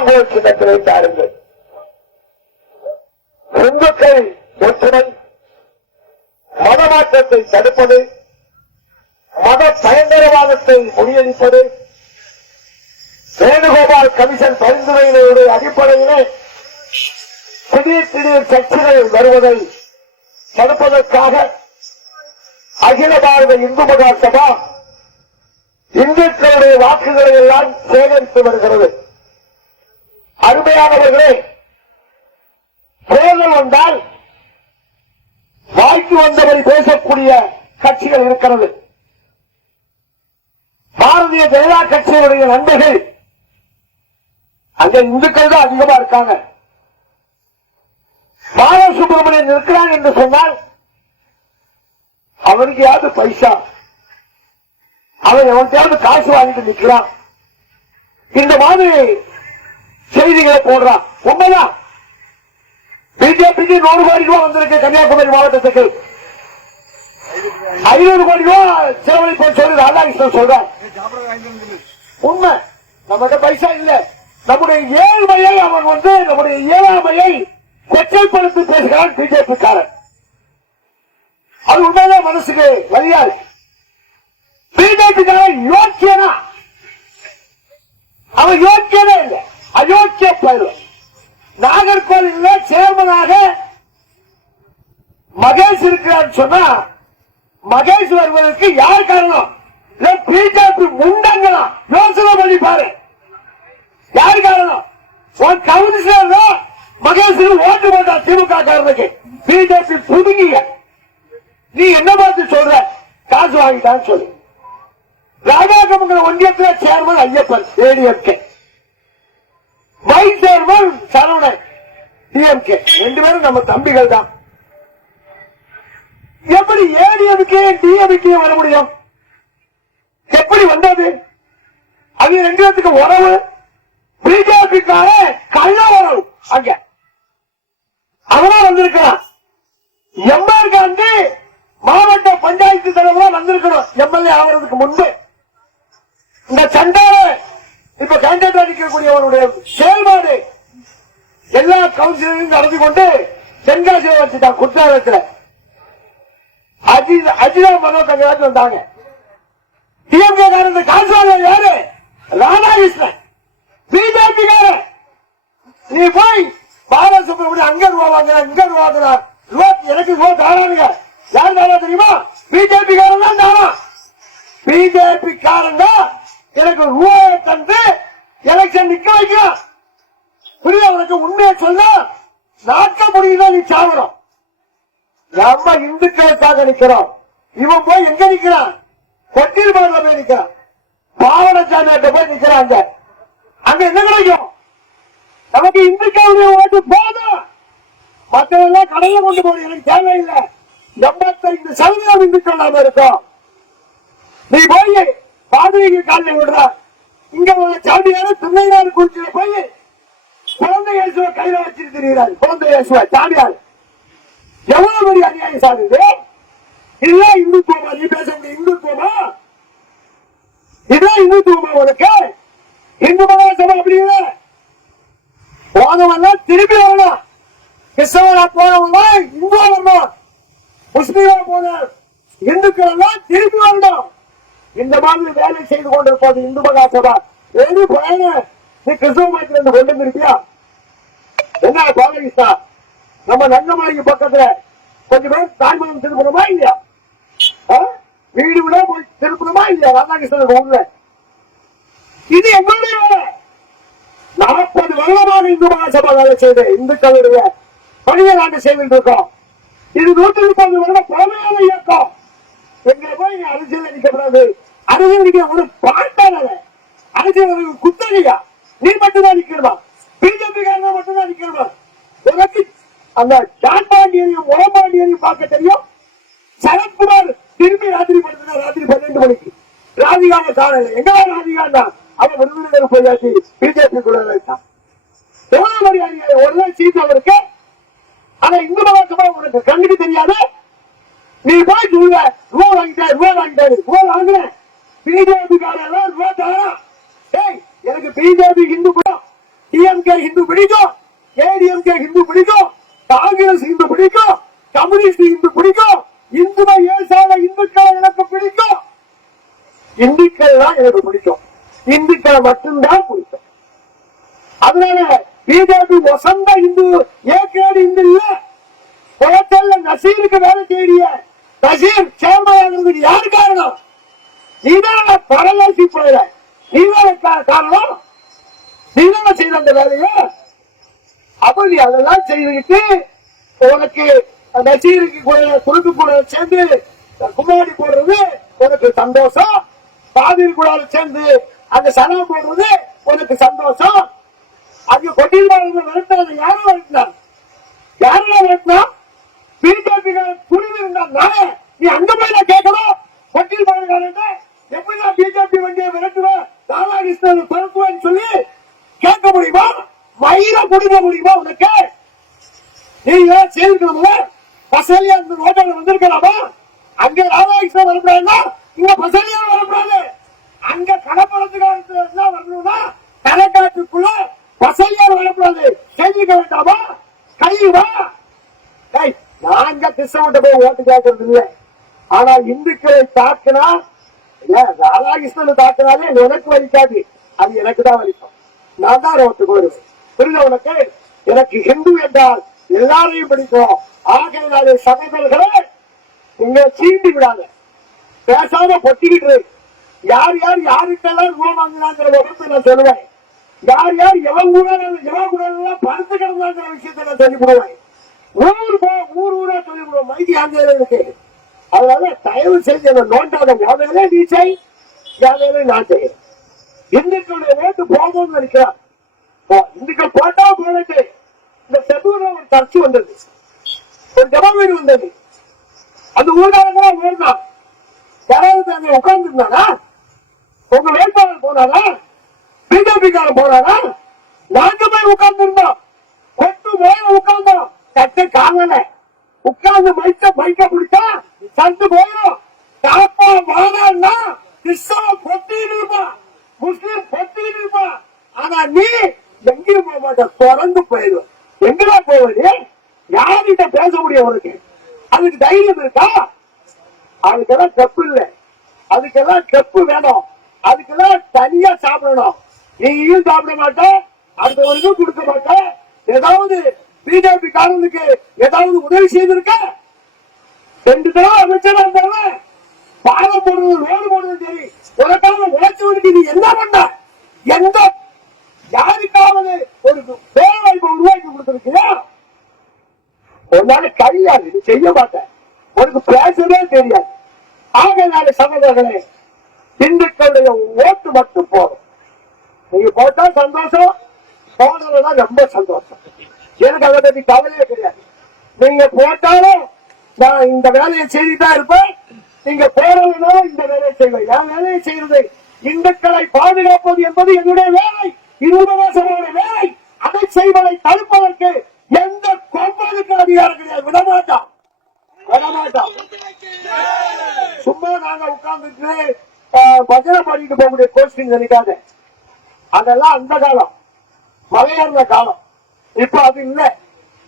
புறம்போல் சின்னத்திலே தாருங்கள். இந்துக்கள் ஒற்றுமை, மதமாற்றத்தை தடுப்பது, மத பயங்கரவாதத்தை முறியடிப்பது, வேணுகோபால் கமிஷன் பரிந்துரையினுடைய அடிப்படையிலே திடீர் கட்சிகள் வருவதை தடுப்பதற்காக அகில பாரத இந்து மகா சபா இந்துக்களுடைய வாக்குகளை எல்லாம் சேகரித்து வருகிறது. அருமையானவர்களே, தேர்தல் வந்தால் வாய்க்கு வந்தவரை பேசக்கூடிய கட்சிகள் இருக்கிறது. பாரதிய ஜனதா கட்சியினுடைய நண்பர்கள் அங்க இந்துக்கள் தான் அதிகமா இருக்காங்க. பாலசுப்ரமணியன் இருக்கிறான் என்று சொன்னால் அவனுக்கு யாவது பைசா, அவன் எவனுக்காவது காசு வாங்கிட்டு நிற்கிறான். இந்த மாதிரி செய்திகளை போடுறான். உண்மைதான். பிஜேபிக்கு 100 கோடி ரூபாய் வந்திருக்கு. கன்னியாகுமரி மாவட்டத்துக்கு 500 கோடி ரூபாய் செலவழிப்பு சொல்லி ராதாகிருஷ்ணன் சொல்றான். உண்மை. நம்மகிட்ட பைசா இல்ல. நம்முடைய ஏழ்மையை அவன் நம்முடைய இயலாமையை கொச்சைப்படுத்தி பேசுகிறான் பிஜேபி காரன். அது உண்மையிலே மனசுக்கு வலியாது. பிஜேபி காரன் யோக்கியனா? அவன் யோக்கியனே இல்லை, அயோக்கிய பயிர். நாகர்கோவில் சேர்மனாக மகேஷ் இருக்கிறார் சொன்னா மகேஷ் வருவதற்கு யார் காரணம்? பிஜேபி முண்டங்களா? யோசனை பண்ணி பாரு. யார் காரணம்? கம்யூனிஸ்ட் மகேஷுக்கு ஓட்டு போட்டா திமுக காரனுக்கு. பிஜேபி புதுங்கிய நீ என்ன பார்த்து சொல்ற? காசு வாங்கிட்டான்னு சொல்லு. ராஜாக்கமங்கலம் ஒன்றியத்தில் chairman Ayyappan ADMK, vice chairman Saravanan DMK. 2 பேரும் நம்ம தம்பிகள் தான். எப்படி ஏடிஎம்கே டிஎம்கே வர முடியும்? எப்படி வந்தது? அது 2 பேருக்கு உறவு. பிஜேபிக்கார கள்ள உறவு. அங்க அவனா வந்திருக்கிறான். எம்ஆர் காந்தி மாவட்ட பஞ்சாயத்து தலைவர் வந்திருக்கணும் எம்எல்ஏ ஆகிறதுக்கு முன்பு. இந்த சண்டால இப்ப கேண்டேட் அடிக்கக்கூடியவனுடைய செயல்பாடு எல்லா கவுன்சிலையும் நடந்து கொண்டு தென்காசியை வச்சுட்டான். குற்றாலத்தில் அஜிதா மனோ தங்கராஜ் வந்தாங்க. டிஎம்கே காரன் காசுவாங்க யாரு? ராதாகிருஷ்ணன். பிஜேபி காரன். நீ போய் பாலசுப்ரமணியம் அங்க ரூபா வாங்குற, இங்க ரூபா வாங்குறார். எனக்கு ரூபா தாரானுங்க. யார் தாரா தெரியுமா? பிஜேபி காரன் தான் தாரா. பிஜேபி காரன் தான் எனக்கு ரூபாயை தந்து எலெக்ஷன் நிக்க வைக்கிறான். புரிய உனக்கு உண்மையை சொல்ல நாட்ட முடியுதா? நீ சாவரம். நம்ம இந்துக்களுக்காக நிக்கிறோம். இவன் போய் எங்க நிக்கிறான்? கொட்டில் பாடல போய் நிக்கிறான். பாவனசாமியிட்ட போய் நிக்கிறாங்க. அங்க என்ன கிடைக்கும்? நமக்கு இந்துக்களுடைய ஓட்டு போதும். மற்றவெல்லாம் கடையில கொண்டு போய் எனக்கு தேவையில்லை. 85% இந்துக்கள் நாம இருக்கோம். நீ போய் பாதிரிக்கு காலையில் விடுற. இங்க உள்ள சாமியார துணைநாடு குறிச்சில போய் குழந்தை இயேசுவ கையில வச்சிட்டு தெரிகிறார். குழந்தை இயேசுவ சாமியார் எவ்வளவு பெரிய அநியாயம் சாதிது. இல்ல இந்துத்துவமா? நீ பேச முடியும் இந்துத்துவமா? இதான் இந்துத்துவமா உனக்கு? இந்து மகாசபா அப்படி இல்லை. போனவெல்லாம் திருப்பி வரணும். கிறிஸ்தவனா போனவங்க இந்து வரணும். முஸ்லீமா போன இந்துக்கள் எல்லாம் திருப்பி வரணும். இந்த மாதிரி வேலை செய்து கொண்டிருப்பது இந்து மகாசபா. எது பயணம்? நீ கிறிஸ்தவ மதத்திலிருந்து கொண்டு வந்திருக்கியா? என்ன பாலகிருஷ்ணா, நம்ம நங்கமலைக்கு பக்கத்துல கொஞ்சம் பேர் தாய்மலம் திருப்பணுமா இல்லையா? வீடு விட போய் திருப்பணுமா இல்லையா? ராதாகிருஷ்ணன் ஊர்ல இது எங்களுடைய வேலை. 40 வருடமாக இந்து மகாசபா வேலை செய்து இந்துக்களுடைய பணியை நாங்கள் செய்துட்டு இருக்கோம். இது 130 வருட பழமையான இயக்கம். எங்களை போய் அரசியல் அளிக்கப்படாது. அரசியல் அளிக்க ஒரு பாட்டான அரசியல் குத்தகையா? நீ மட்டும்தான் நிக்கணுமா? பிஜேபி காரங்க மட்டும்தான் நிக்கணுமா? உனக்கு அந்த ஜான் பாண்டியனையும் உடம்பாண்டியனையும் பார்க்க தெரியும். சரத்குமார் திரும்பி ராத்திரி படுத்தினா ராத்திரி 12 மணிக்கு ராதிகாவை காணல. எங்களா ராதிகா? அவன் விருதுநகர் போயாச்சு. பிஜேபி கூட எவ்வளவு மரியாதை? ஒரு சீட் அவருக்கு. ஆனா இந்து மகாசபா உனக்கு கண்ணுக்கு தெரியாது. நீ போய் சொல்லுவ ரூபா வாங்கிட்டாரு, ரூபா வாங்கிட்டாரு, ரூபா வாங்குறேன். பிஜேபி காரெல்லாம் ரூபா தாரா. எனக்கு பிஜேபி இந்து கூட டிஎம்கே ஹிந்து பிடிக்கும், ஏடிஎம்கே ஹிந்து பிடிக்கும், காங்கிரஸ் இந்து பிடிக்கும், கம்யூனிஸ்ட் இந்து பிடிக்கும், இந்துவை ஏசாத இந்துக்களை எனக்கு பிடிக்கும். இந்துக்கள் தான் எனக்கு பிடிக்கும், இந்துக்களை மட்டும்தான் பிடிக்கும். அதனால பிஜேபி வசந்த இந்து ஏற்கனவே இந்து இல்ல. குளத்தல்ல நசீருக்கு வேலை தேடிய நசீர் சேர்மனாகிறதுக்கு யாரு காரணம்? நீதான பரதேசி போயிட, நீதான காரணம், நீதான செய்த அந்த வேலையை. அப்ப நீ அதெல்லாம் செய்துக்கிட்டு உனக்கு நசீருக்கு குறுக்கு கூட சேர்ந்து கும்மாடி போடுறது உனக்கு சந்தோஷம், பாதிரி கூட சேர்ந்து அந்த சனம் போடுறது உனக்கு சந்தோஷம். அங்க கொட்டியிருந்தாங்க விரட்டுறது யாரும் விரட்டினார், யாரெல்லாம் விரட்டினா? பிஜேபி துணிவு இருந்தா நீ அங்க போய் நான் கேட்கணும். கொட்டியிருப்பாங்க எப்படிதான் பிஜேபி வண்டியை விரட்டுவேன், ராதாகிருஷ்ணன் பரப்புவேன்னு சொல்லி கேட்க முடியுமா? மயில குடிக்க முடியுமா உனக்கு? நீங்க சேர்க்கணும்ல, பசலியா ஓட்டாளர் வந்திருக்கலாமா? அங்க ராதாகிருஷ்ணன் வரக்கூடாதுன்னா இங்க பசலியா வரக்கூடாது. அங்க கடப்படத்துக்கு வரணும்னா கணக்காட்டுக்குள்ள பசலியார் வரக்கூடாது. செஞ்சுக்க வேண்டாமா? கைவா நாங்க கிருஷ்ணவட்ட போய் ஓட்டு கேட்கறது இல்லை. ஆனா இந்துக்களை தாக்கினா, ராதாகிருஷ்ணனை தாக்கினாலே உனக்கு வலிக்காது, அது எனக்கு தான் வலிக்கும். நான் தான் ஓட்டுக்கு வருவேன். புரியுத உனக்கு? எனக்கு ஹிந்து என்றால் எல்லாரையும் பிடிக்கும். ஆகையினாலே சகோதரர்களை நீங்க சீண்டி விடாத, பேசாம பொட்டிக்கிட்டு யார் யார் யாருக்கெல்லாம் ரூபம் வாங்கினாங்கிற வகுப்பு நான் சொல்லுவேன். யார் யார் எவன் கூட படுத்து கிடந்தாங்கிற விஷயத்தை நான் சொல்லி விடுவேன். ஊர் ஊரா சொல்லி விடுவோம். மைதி ஆங்கில இருக்கு. அதனால தயவு செஞ்சு என்ன நோண்டாத. யாவையிலே நீ செய், யாவையிலே நான் செய்ய. இந்துக்களுடைய ஓட்டு போகும்னு நினைக்கிறார். இந்துக்கள் போட்டா போனது. இந்த செதூர்ல ஒரு சர்ச்சு வந்தது, ஒரு ஜப வீடு வந்தது. அந்த ஊர்காரங்க ஓடுனான். யாராவது அங்க உட்கார்ந்து இருந்தானா? உங்க வேட்பாளர் போனாரா? பிஜேபி காரன் போனாரா? நாங்க போய் உட்கார்ந்து இருந்தோம். கொட்டு மேல உட்கார்ந்தோம். கட்டு காங்கல உட்கார்ந்து பைக்க பிடிச்சா சட்டு போயிடும். காப்பா வானா கிறிஸ்தவ பொட்டின்னு இருப்பா, முஸ்லீம் பொட்டின்னு இருப்பா. ஆனா நீ எங்கேயும் போக மாட்ட, தொடர்ந்து போயிடும். எங்கடா போவது? யார்கிட்ட பேச முடியும் உனக்கு? அதுக்கு தைரியம் இருக்கா? அதுக்கெல்லாம் கப்பு இல்லை, அதுக்கெல்லாம் கப்பு வேணும், அதுக்கெல்லாம் தனியா சாப்பிடணும். நீயும் சாப்பிட மாட்டேன், அடுத்தவருக்கும் கொடுக்க மாட்டேன். ஏதாவது பிஜேபி காரனுக்கு ஏதாவது உதவி செய்திருக்க? 2 தடவை அமைச்சரா இருந்தாலும் பாலம் போடுறது, ரோடு போடுறது சரி, உனக்காக உழைச்சவனுக்கு நீ என்ன பண்ண? எந்த யாருக்காவது ஒரு வேலை வாய்ப்பை உருவாக்கி கொடுத்திருக்கியா? உன்னால கையாது, நீ செய்ய மாட்டேன், உனக்கு பேசவே தெரியாது. ஆகையினால சகோதரர்களே, இந்துக்களுடைய ஓட்டு மட்டும் போதும். நீங்க போட்டா சந்தோஷம், போனதுதான் ரொம்ப சந்தோஷம். எனக்கு அதை பத்தி கவலையே கிடையாது. நீங்க போட்டாலும் நான் இந்த வேலையை செய்துதான் இருப்பேன், நீங்க போறதுனாலும் இந்த வேலையை செய்வேன். என் வேலையை செய்வது இந்துக்களை பாதுகாப்பது என்பது என்னுடைய வேலை, இந்துடைய வேலை. அதை செய்வதை தடுப்பதற்கு எந்த கொம்பனுக்கு அதிகாரம் கிடையாது. விடமாட்டான், விடமாட்டான். சும்மா நாங்க உட்கார்ந்துட்டு பஜனை பண்ணிட்டு போகக்கூடிய கோஷ்டிங் நினைக்காத. அதெல்லாம் அந்த காலம், மலையேற காலம். இப்ப அது இல்ல.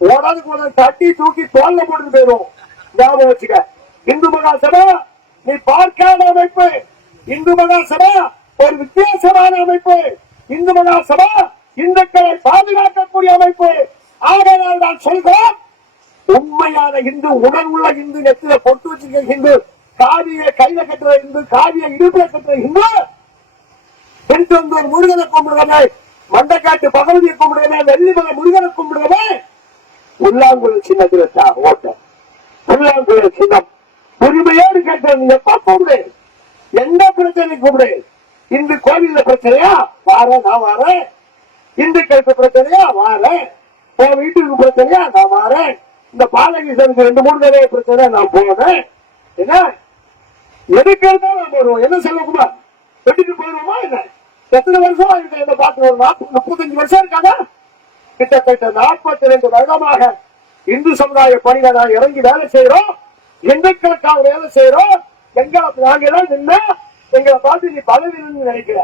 உடனுக்கு தட்டி தூக்கி தோல்ல போட்டு போயிடும். ஞாபகம் வச்சுக்க. இந்து மகா சபா நீ பார்க்காத அமைப்பு. இந்து மகா சபா ஒரு வித்தியாசமான அமைப்பு. இந்து மகா சபா இந்துக்களை பாதுகாக்கக்கூடிய அமைப்பு. ஆகையால் நான் சொல்கிறேன், உண்மையான இந்து, உடல் உள்ள இந்து, நெத்தில பொட்டு வச்சிருக்க இந்து, காவிய கையில கட்டுற இந்து, காவிய இடுப்புல கட்டுற இந்து, திருச்செந்தூர் முருகனை கும்பிடுறவன், மண்டக்காட்டு பகவதியை கும்பிடுறவன், வெள்ளிமலை முருகனை கும்பிடுறவன், புல்லாங்குழல் சின்னத்துல ஓட்ட, புல்லாங்குழல் சின்னம் உரிமையோடு கேட்ட நீங்க கூப்பிடு, எந்த பிரச்சனை கூப்பிடு. இந்து கோவில்ல பிரச்சனையா வார, நான் வாரேன். இந்துக்களுக்கு பிரச்சனையா வாரேன். என் வீட்டுக்கு பிரச்சனையா நான் வாரேன். இந்த பாலகிருஷ்ணனுக்கு 2-3 தடவை பிரச்சனை நான் போனேன். என்ன எதுக்கு நான் போடுவோம்? என்ன செல்வகுமார் வெட்டிட்டு போயிடுவோமா? என்ன எத்தனை வருஷம் என்ன பார்த்து, ஒரு 35 வருஷம் இருக்காங்க. கிட்டத்தட்ட 42 வருடமாக இந்து சமுதாய பணியை நான் இறங்கி வேலை செய்யறோம். இந்துக்களுக்காக வேலை செய்யறோம். நாங்க எல்லாம் நின்று எங்களை பார்த்து நீ பதவி நினைக்கிற,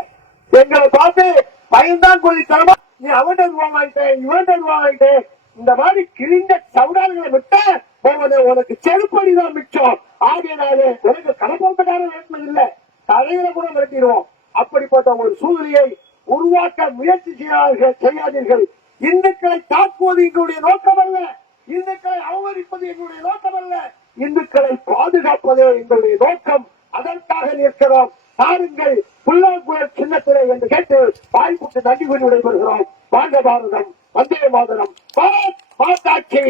எங்களை பார்த்து பயன்தான் கொள்ளித்தனமா நீ அவன்கிட்ட ரூபா வாங்கிட்டேன், இவன்கிட்ட ரூபா வாங்கிட்டேன், இந்த மாதிரி கிழிந்த சவுடார்களை விட்ட உனக்கு செருப்படிதான் மிச்சம். ஆகியனாலே உனக்கு கணப்பந்தக்கார வேட்மை இல்லை, தலையில கூட விரட்டிடுவோம். அப்படிப்பட்ட ஒரு சூழ்நிலையை உருவாக்க முயற்சி செய்யாதீர்கள். இந்துக்களை தாக்குவது எங்களுடைய நோக்கம் அல்ல, இந்துக்களை அவமதிப்பது எங்களுடைய நோக்கம் அல்ல, இந்துக்களை பாதுகாப்பதே எங்களுடைய நோக்கம். அதற்காக நிற்கிறோம். பாருங்கள் புல்லாங்குழல் சின்னத்திலே என்று கேட்டு வாய்ப்புக்கு நன்றி கூறி விடைபெறுகிறோம். வாழ்க பாரதம், வந்தே மாதரம், பாரத் மாதாக்கு.